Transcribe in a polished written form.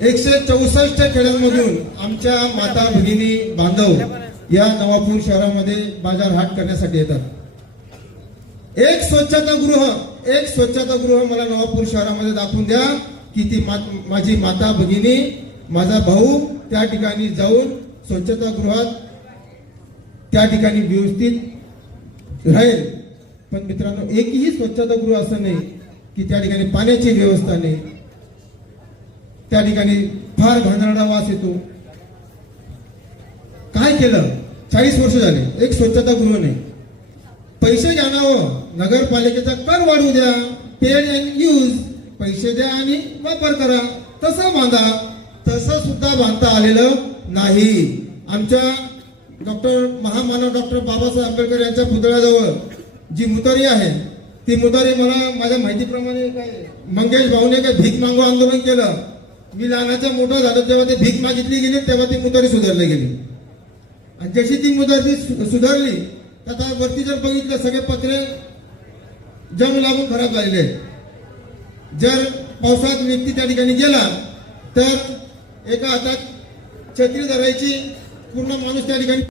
164 खेड्यांमधून आमच्या माता भगिनी बांधव या नवापूर शहरामध्ये बाजार हाट करण्यासाठी येतात। एक स्वच्छतागृह मला नवापूर शहरामध्ये दाखवून द्या की ती माझी माता भगिनी माझा भाऊ त्या ठिकाणी जाऊन स्वच्छतागृहात त्या ठिकाणी व्यवस्थित राहील। पण मित्रांनो, एकही स्वच्छतागृह असं नाही की त्या ठिकाणी पाण्याची व्यवस्था नाही, त्या ठिकाणी फार घाणेरडा वास येतो। काय केलं? 40 वर्ष झाले एक स्वच्छतागृह नाही। पैसे घ्या ना, नगरपालिकेचा कर वाढवू द्या, पेड अँड यूज, पैसे द्या आणि वापर करा, तसं बांधा। तसं सुद्धा बांधता आलेलं नाही। आमच्या महामानव डॉक्टर बाबासाहेब आंबेडकर यांच्या पुतळ्याजवळ जी मुतारी आहे ती मुतारी, मला माझ्या माहितीप्रमाणे काय मंगेश भाऊने काय भीक मागू आंदोलन केलं। मी लहानाच्या मोठा झालो तेव्हा ते भीक मागितली गेली, तेव्हा ती मुतारी सुधारली गेली। आणि जशी ती मुतारी सुधारली आता वरती जर बघितलं सगळे पत्रे जम लागून खराब झालेले आहेत। जर पावसात व्यक्ती त्या ठिकाणी गेला तर एका हातात छत्री धरायची, पूर्ण माणूस त्या ठिकाणी